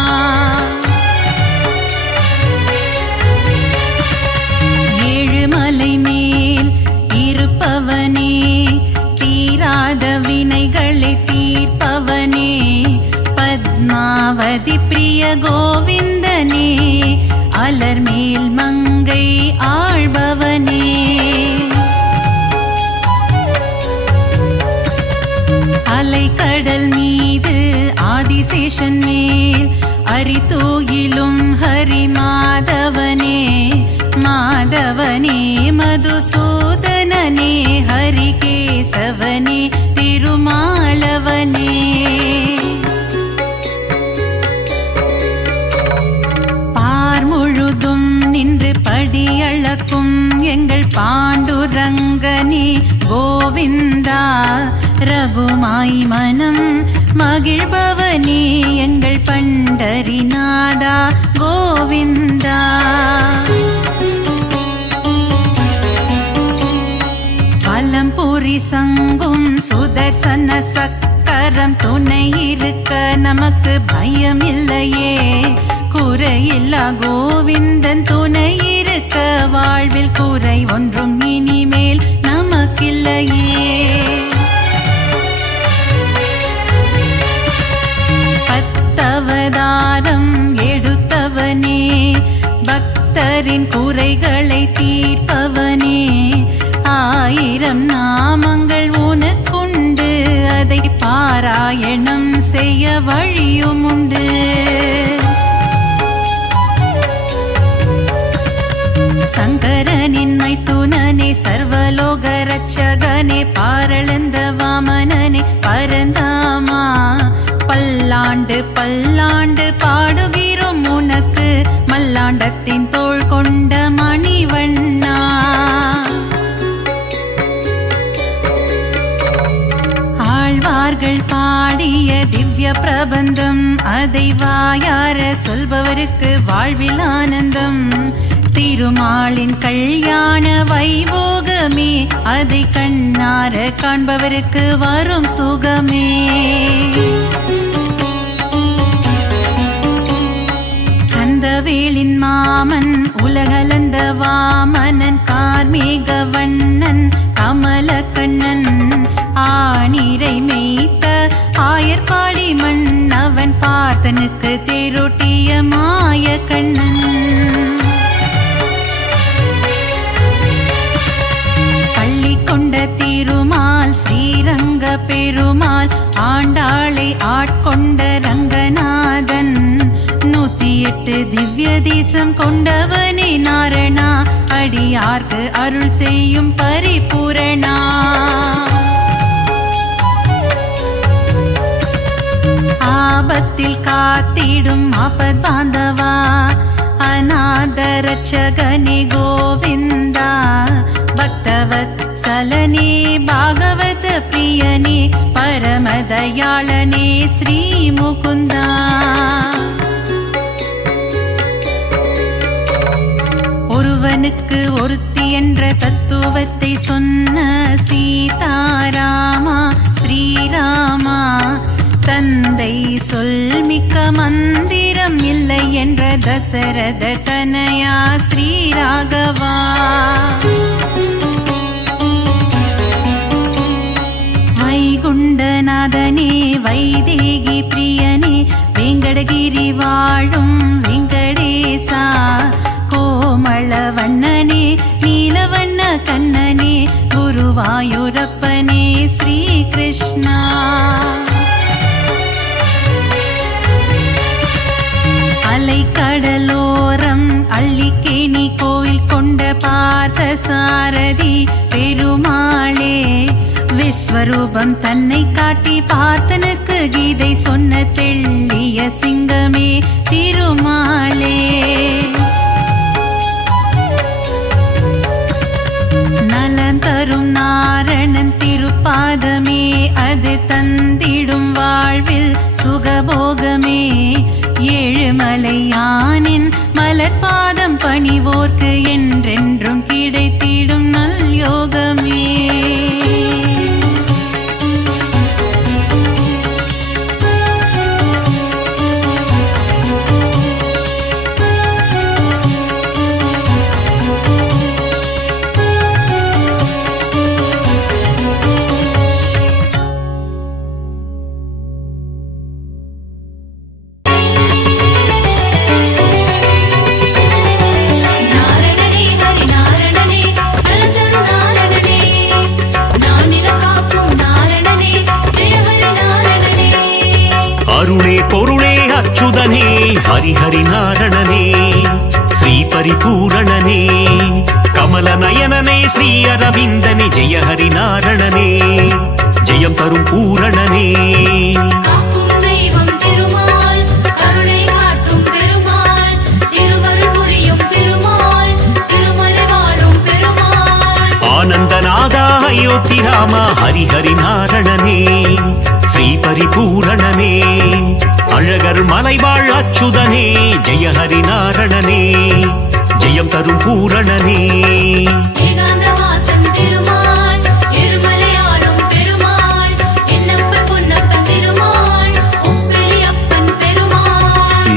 ஏழுமலை மேல் இருப்பவனே தீராத வினைகளை தீர்ப்பவனே பார்வதி பிரிய கோவிந்தனே அலர்மேல் மங்கை ஆள்பவனே அலைக்கடல் மீது ஆதிசேஷன் மேல் அரிதூயிலும் ஹரி மாதவனே மாதவனே மதுசூதனனே ஹரிகேசவனே திருமாலவனே பார் முழுதும் நின்று படியளக்கும் எங்கள் பாண்டுரங்கனே கோவிந்தா ரகுமாய் மனம் மகிழ்பவனே எங்கள் பண்டரிநாதா கோவிந்தா பலம்புரி சங்கும் சுதர்சன சக்கரம் துணை இருக்க நமக்கு பயம் இல்லையே குறையில்லா கோவிந்தன் துணை இருக்க வாழ்வில் குறை ஒன்றும் இனிமேல் நமக்கில்லையே பத்தவதாரம் எடுத்தவனே பக்தரின் குறைகளை தீர்ப்பவனே 1000 நாமங்கள் உனக்குண்டு அதை பாராயணம் செய்ய வழியும் உண்டு சங்கரனின் மைத்துனனே சர்வலோக ரட்சகனே பாரளந்த வாமனனே பரந்தாமா பல்லாண்டு பல்லாண்டு பாடுகிறோம் உனக்கு மல்லாண்டத்தின் தோள் கொண்ட மணிவண்ணா ஆழ்வார்கள் பாடிய திவ்ய பிரபந்தம் அதை வாயார சொல்பவருக்கு வாழ்வில் ஆனந்தம் திருமாலின் கல்யாண வைபோகமே அதை கண்ணார காண்பவருக்கு வரும் சுகமே கந்தவேலின் மாமன் உலகளந்த வாமனன் கார்மேக வண்ணன் கமலக்கண்ணன் ஆணிரை மேய்த்த ஆயர்பாடி மன்னவன் பார்த்தனுக்கு தேரோட்டிய மாய கண்ணன் கொண்ட திருமால் ஸ்ரீரங்க பெருமாள் ஆண்டாளை ஆட்கொண்ட ரங்கநாதன் 108 திவ்ய தேசம் கொண்டவனே நாரணா அடியார்க்கு அருள் செய்யும் பரிபூரணா ஆபத்தில் காத்திடும் ஆபத் பாந்தவா அநாத ரட்சகனே கோவிந்தா பக்தவத்சலனே பாகவத பிரியனே பரமதயாளனே ஸ்ரீ முகுந்தா ஒருவனுக்கு ஒருத்தி என்ற தத்துவத்தை சொன்ன சீதாராமா ஸ்ரீராமா தந்தை சொல்மிக்க மந்திரம் இல்லை என்ற தசரத தனயா ஸ்ரீராகவா வைகுண்டநாதனே வைதேகி பிரியனே வெங்கடகிரி வாழும் வெங்கடேசா கோமள வண்ணனே நீலவண்ண கண்ணனே குருவாயூரப்பனே ஸ்ரீ கிருஷ்ணா அலைக்கடலோரம் அள்ளிக்கேணி கோவில் கொண்ட பார்த்த சாரதி பெருமாளே விஸ்வரூபம் தன்னை காட்டி பார்த்தனுக்கு கீதை சொன்ன தெள்ளிய சிங்கமே திருமாலே நலன் தரும் நாரணன் திருப்பாதமே அது தந்திடும் வாழ்வில் சுகபோகமே ஏழுமலையானின் மலர்பாதம் பணிவோர்க்கு என்றென்றும் கிடைத்திடும் நல் யோகமே ஹரிஹரிநாரணனே ஸ்ரீ பரிபூரணனே கமல நயனனே ஸ்ரீ அரவிந்தனே ஜெய ஹரிநாரணனே ஜெயம் தரும் பூரணனே ஆனந்தநாதா அயோத்தி ராமா ஹரிஹரிநாரணனே ஸ்ரீ பரிபூரணனே அழகர் மலைவாழ் அச்சுதனே ஜெய ஹரிநாரணனே ஜெயம் தரும் பூரணனே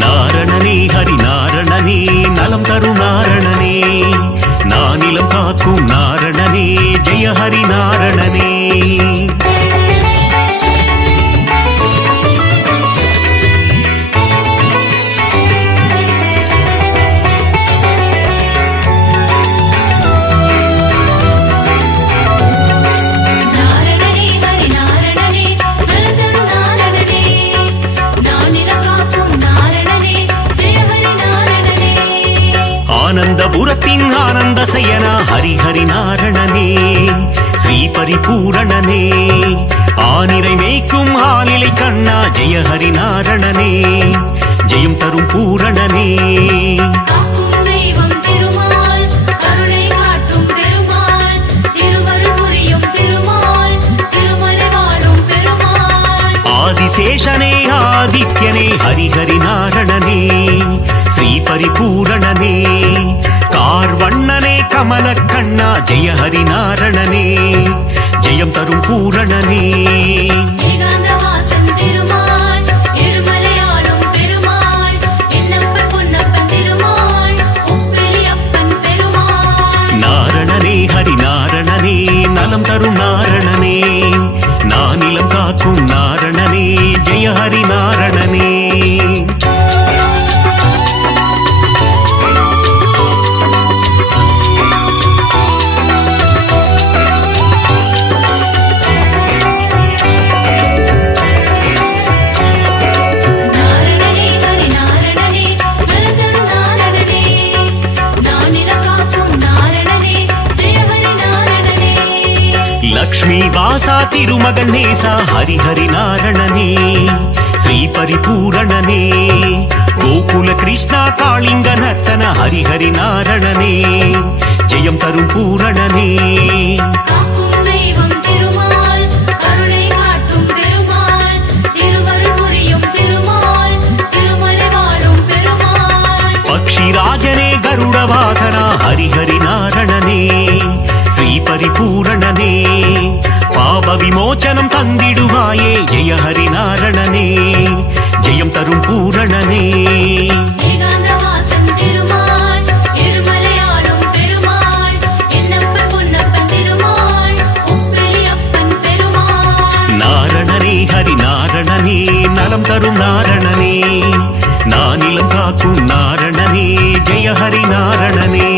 நாரணனே ஹரிநாரணனே நலம் தரும் நாரணனே நானிலம் காக்கும் நாரணனே ஜெய ஹரிநாரணனே ஆனந்தபுரத்தின் ஆனந்த சயனா ஹரிஹரிநாரணனே ஸ்ரீ பரிபூரணனே ஆனிரை மேய்க்கும் ஆலிலை கண்ணா ஜெய ஹரிநாரணனே ஜெயம் தரும் பூரணனே ஆதிசேஷனே ஆதித்யனே ஹரிஹரிநாரணனே ஸ்ரீ பரிபூரணனே கார்வண்ணனே கமல கண்ணா ஜெய ஹரிநாரணனே ஜெயம் தரும் பூரணனே நாரணனே ஹரிநாரணனே நலம் தரும் நாரணனே நானிலம் காக்கும் நாரணனே ஜெய ஹரிநாரணனே லக்ஷ்மி வாசா திருமகன் நேசா ஹரிஹரிநாரணனே ஸ்ரீ பரிபூரணனே கோகுல கிருஷ்ணா காளிங்க நர்த்தன ஹரிஹரிநாரணனே ஜெயம் தரும் பூரணனே பக்ஷிராஜனே கருட வாகனா ஹரிஹரிநாரணனே ஸ்ரீ பரிபூரணனே பாப விமோச்சனம் தந்திடுவாயே ஜெய ஹரிநாரணனே ஜெயம் தரும் பூரணனே நாரணனே ஹரிநாரணனே நலம் தரும் நாரணனே நானிலம் காக்கும் நாரணனே ஜெய ஹரிநாரணனே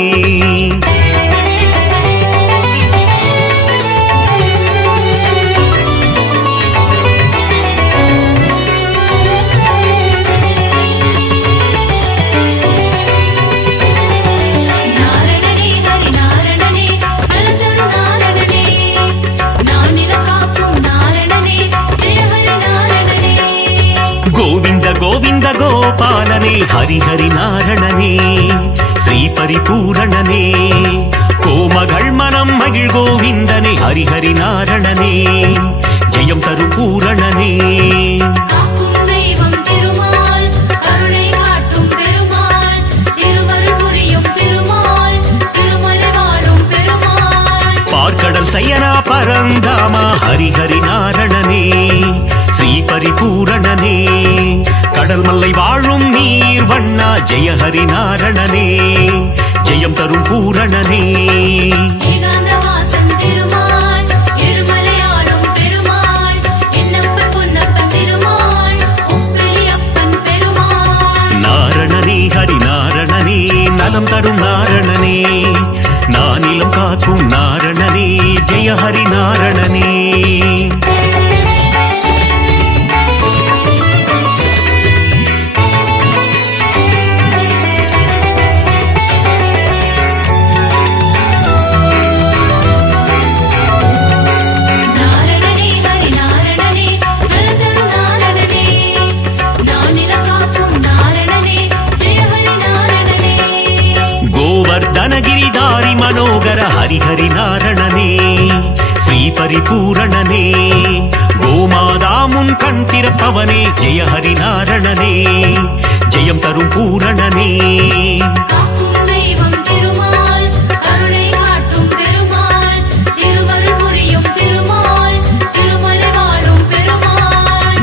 கோவிந்த கோபாலனே ஹரிஹரிநாரணனே ஸ்ரீ பரிபூரணனே கோமகள் மனம் மகிழ் கோவிந்தனே ஹரிஹரிநாரணனே ஜெயம் தரும் பூரணனே பார்க்கடல் சயனா பரந்தாமா ஹரிஹரிநாரணனே ஸ்ரீ பரிபூரணனே கடல் மல்லை வாழும் நீர் வண்ணா ஜெய ஹரிநாரணனே ஜெயம் தரும் பூரணனே நாரணனே ஹரிநாரணனே நலம் தரும் நாரணனே நானிலம் காக்கும் நாரணனே ஜெய ஹரிநாரணனே மங்களகர ஹரிஹரி நாரணனே ஸ்ரீ பரிபூரணனே கோமாதா முன் கண் திறப்பவனே ஜெய ஹரி நாரணனே ஜெயம் தரும் பூரணனே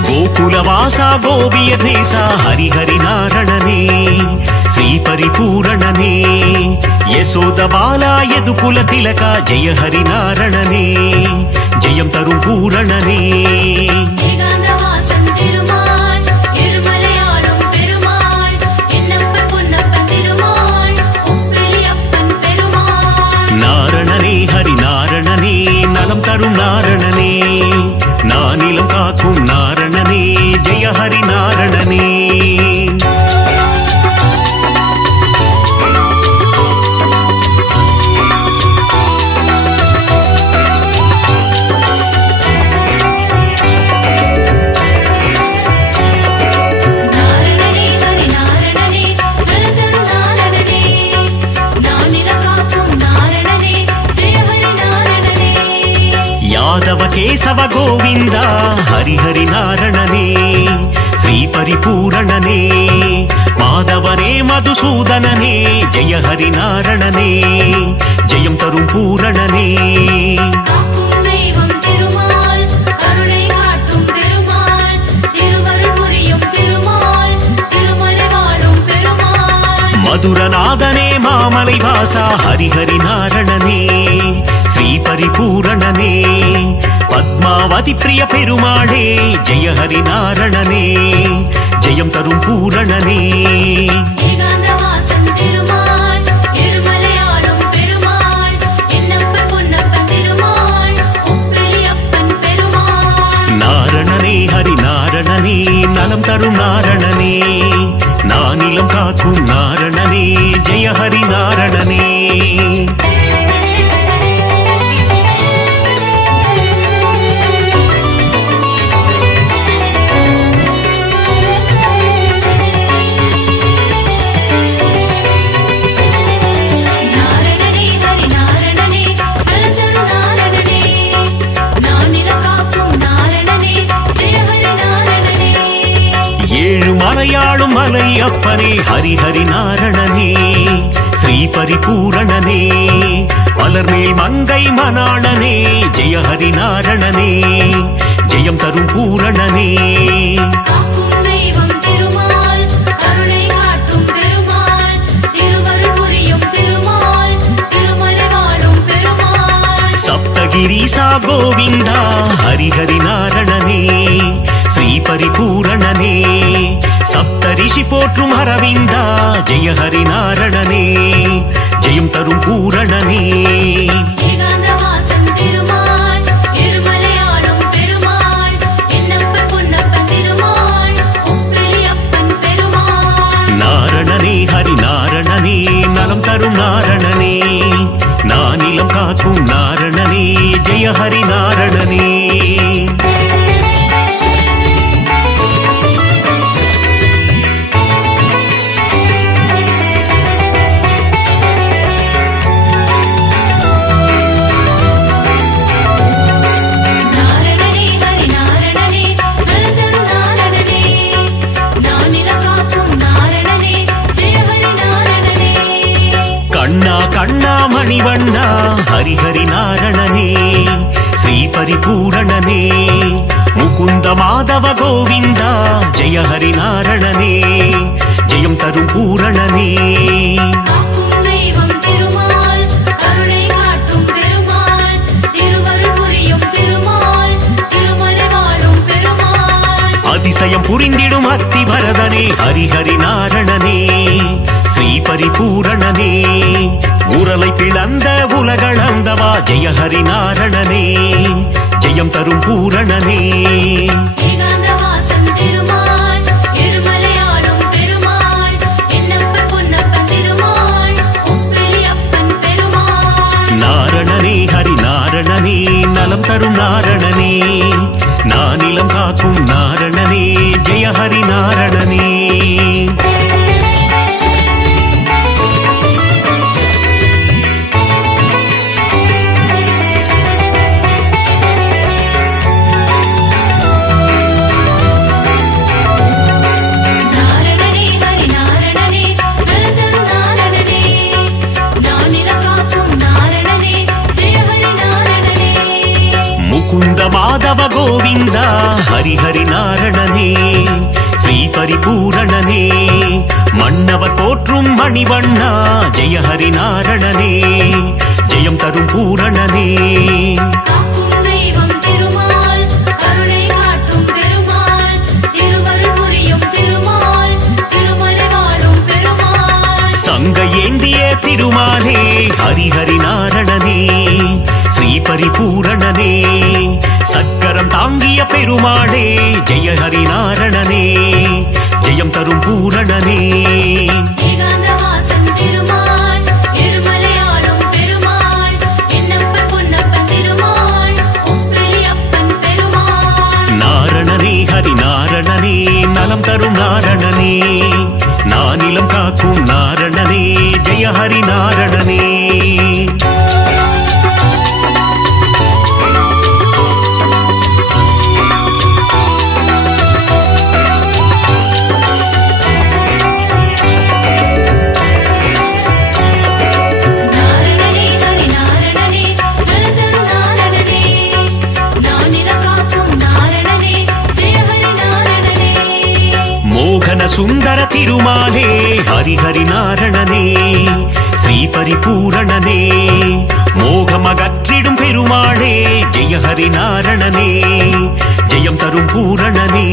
கோகுலவாசா கோபிய தேசா ஹரிஹரி நாரணனே ஸ்ரீ பரிபூரணனே யசோத பாலா யதுகுல திலகா ஜெய ஹரி நாரணனே ஜெயம் தரும் பூரணனே நாரணனே ஹரி நாரணனே நலம் தரும் நாரணனே நானிலம் காக்கும் நாரணனே ஜெய ஹரி நாரணனே கேசவ கோவிந்தா ஹரிஹரி நாரணனே ஸ்ரீ பரிபூரணனே மாதவனே மதுசூதனனே ஜெய ஹரி நாரணனே ஜெயம் தரும் பூரணனே மதுரநாதனே மாமலை வாசா ஹரிஹரி நாரணனே ஸ்ரீ பரிபூரணனே பத்மாவதி பிரிய பெருமாளே ஜெய ஹரி நாரணனே ஜெயம் தரும் பூரணனே நாரணனே ஹரி நாரணனே நலம் தரும் நாரணனே நானிலம் காக்கும் நாரணனே ஜெய ஹரி நாரணனே மலையாளும் மலை அப்பனே ஹரிஹரி நாரணனே ஸ்ரீ பரிபூரணனே மலர்மேல் மங்கை மணாளனே ஜெய ஹரி நாரணனே ஜெயம் தரும் பூரணனே சப்தகிரீசா கோவிந்தா ஹரிஹரி நாரணனே ஸ்ரீ பரிபூரணனே சப்தரிஷி போற்றும் அரவிந்தா ஜெய ஹரி நாரணனே ஜெயம் தரும் பூரணனே நாரணனே ஹரி நாரணனே நலம் தரும் நாரணனே நானிலம் காக்கும் நாரணனே ஜெய ஹரி நாரணனே கண்ணா மணிவண்ணா ஹரிஹரி நாரணனே ஸ்ரீ பரிபூரணனே முகுந்த மாதவ கோவிந்தா ஜெய ஹரி நாரணனே ஜெயம் தரும் பூரணனே அதிசயம் புரிந்திடும் அத்தி வரதனே ஹரிஹரி நாரணனே ஸ்ரீ பரிபூரணனே உரலை பிளந்த உலகளந்தவா ஜெய ஹரி நாரணனே ஜெயம் தரும் பூரணனே நாரணனே ஹரி நாரணனே நலம் தரும் நாரணனே நானிலம் காக்கும் நாரணனே ஜெய ஹரி நாரணனே கோவிந்தா ஹரிஹரி நாரணனே ஸ்ரீ பரிபூரணனே மன்னவர் போற்றும் மணிவண்ணா ஜெய ஹரி நாரணனே ஜெயம் தரும் பூரணனே சங்க ஏந்திய திருமாலே ஹரிஹரி நாரணனே ஸ்ரீ பரிபூரணனே சக்கரம் தாங்கிய பெருமாளே ஜெய ஹரி நாரணனே ஜெயம் தரும் பூரணனே நாரணனே ஹரி நாரணனே நலம் தரும் நாரணனே நானிலம் காக்கும் நாரணனே ஜெய ஹரி நாரணனே சுந்தர திருமாலே ஹரிஹரி நாரணனே ஸ்ரீ பரிபூரணனே மோகமகற்றிடும் பெருமாளே ஜெய ஹரி நாரணனே ஜெயம் தரும் பூரணனே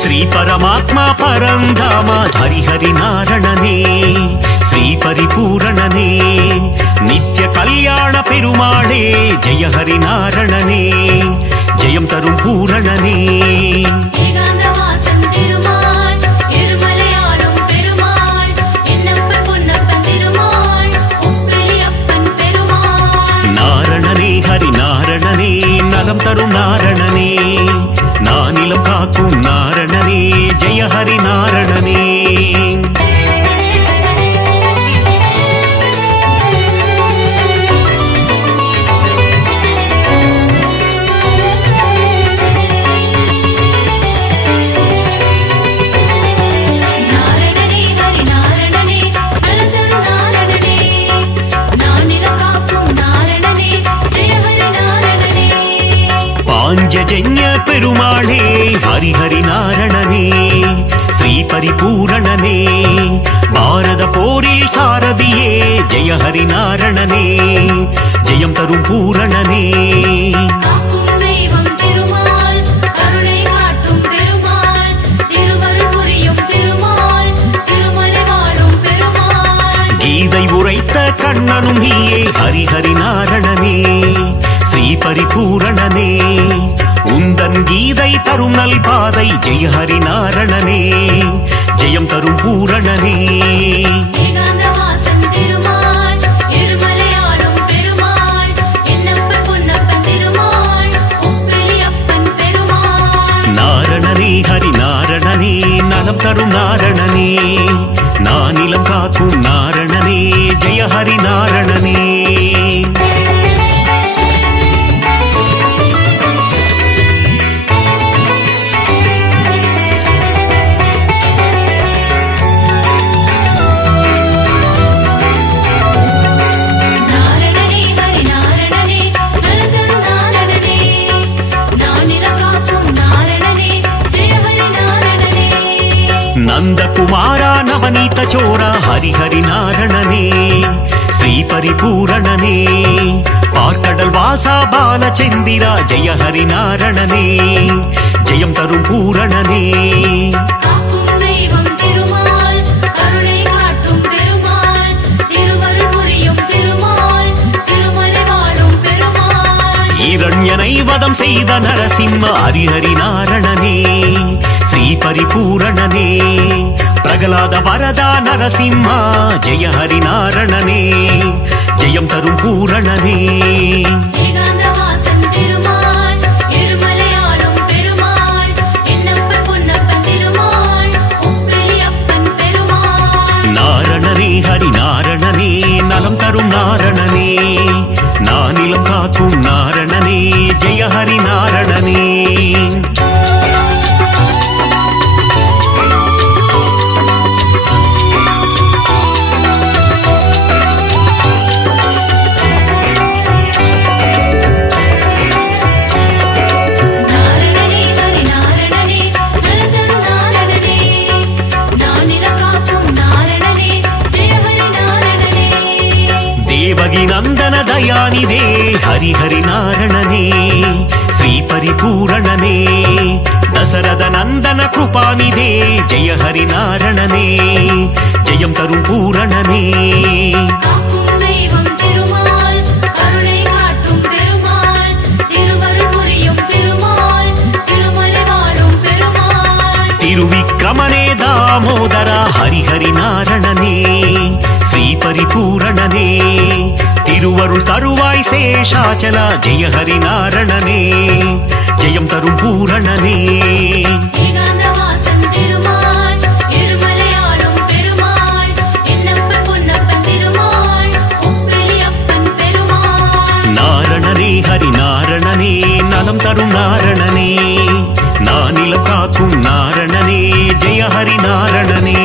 ஸ்ரீ பரமாத்மா பரந்தாமா ஹரிஹரி நாரணனே ஸ்ரீ பரிபூரணனே நித்ய கல்யாண பெருமாளே ஜெய ஹரி நாரணனே ஜெயம் தரும் பூரணனே நாரணனே ஹரி நாரணனே நலம் தரும் நாரணனே நானிலம் காக்கும் நாரணனே ஜெய ஹரி நாரணனே பாஞ்சஜன்ய பெருமாளே ஹரிஹரி நாரணனே ஸ்ரீ பரிபூரணனே பாரத போரில் சாரதியே ஜெய ஹரி நாரணனே ஜெயம் தரும் பூரணனே கீதை உரைத்த கண்ணனும் நீயே ஹரிஹரி நாரணனே ஸ்ரீ பரிபூரணனே உந்தன் கீதை தரும் நல் பாதை ஜெய ஹரி நாரணனே ஜெயம் தரும் பூரணனே நாரணனே ஹரி நாரணனே நலம் தரும் நாரணனே நானிலம் காக்கும் நாரணனே ஜெய ஹரி நாரணனே நந்தகுமாரா நவநீத சோரா ஹரிஹரி நாரணனே ஸ்ரீ பரிபூரணனே பார்க்கடல் வாசா பாலச்சந்திரா ஜெய ஹரி நாரணனே ஜெயம் தரும் பூரணனே இரண்யனை வதம் செய்த நரசிம்ம ஹரிஹரி நாரணனே ஸ்ரீ பரிபூரணனே பிரகலாத வரதா நரசிம்மா ஜெய ஹரி நாரணனே ஜெயம் தரும் பூரணனே நாரணனே ஹரி நாரணனே நலம் தரும் நாரணனே நானிலம் காக்கும் நாரணனே ஜெய ஹரி நாரணனே ದಯಾನಿಧೇ ಹರಿಹರಿ ನಾರಣನೇ ಶ್ರೀ ಪರಿಪೂರಣನೇ ದಸರದ ನಂದನ ಕೃಪಾನಿಧೇ ಜಯ ಹರಿ ನಾರಣನೇ ஜெயம் தரும் பூரணனே திருவிக்கிரமனே தாமோதர ஹரிஹரி நாரணனே ஸ்ரீ பரிபூரணனே திருவருள் தருவாய் சேஷாச்சல ஜெய ஹரி நாரணனே ஜெயம் தரும் பூரணனே நாரணனே ஹரி நாரணனே நலம் தரும் நாரணனே நானிலம் காக்கும் நாரணனே ஜெய ஹரி நாரணனே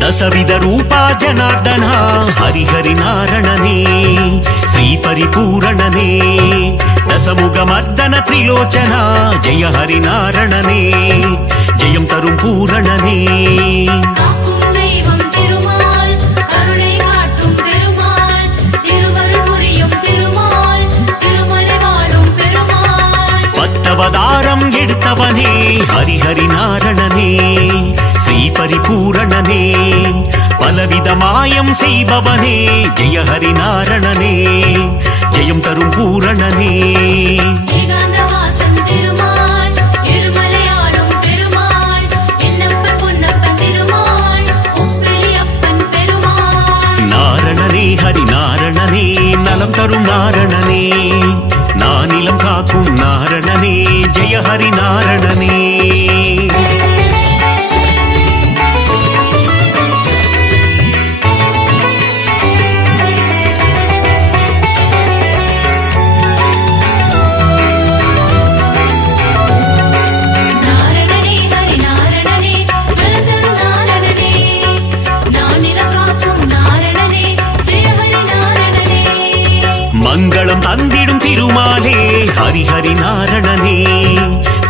ದಸವಿಧ ರೂಪ ಜನಾರ್ದನ ಹರಿಹರಿ ನಾರಣನೇ ಶ್ರೀ ಪರಿಪೂರಣನೇ ದಸಮುಗ ಮರ್ದನ ತ್ರಿಲೋಚನ ಜಯ ಹರಿ ನಾರಣನೇ ಜಯಂ ತரும் பூரணனே பத்தவதாரம் எடுத்தவனே ஹரிஹரி நாரணனே ஸ்ரீ பரிபூரணனே பலவித மாயம் செய்பவனே ஜெய ஹரி நாரணனே ஜெயம் தரும் பூரணனே நாரணனே ஹரி நாரணனே நலம் தரும் நாரணனே நானிலம் காக்கும் நாரணனே ஜெய ஹரி நாரணனே மங்களம் தந்திடும் திருமாலே ஹரிஹரி நாரணனே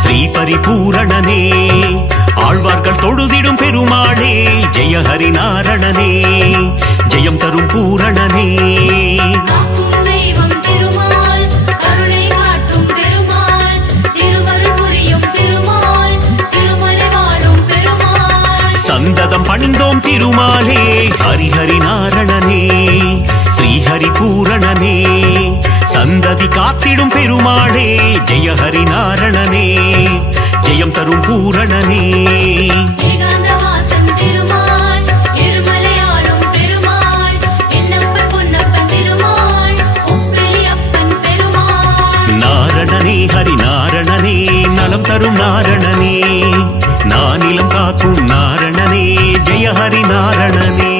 ஸ்ரீ பரிபூரணனே ஆழ்வார்கள் தொழுதிடும் பெருமாளே ஜெய ஹரி நாரணனே ஜெயம் தரும் பூரணனே சந்ததம் பணிந்தோம் திருமாலே ஹரிஹரி நாரணனே ஸ்ரீஹரி பூரணனே சந்ததி காத்திடும் பெருமாளே ஜெய ஹரி நாரணனே ஜெயம் தரும் பூரணனே நாரணனே ஹரி நாரணனே நலம் தரும் நாரணனே நானிலம் காக்கும் நாரணனே ஜெய ஹரி நாரணனே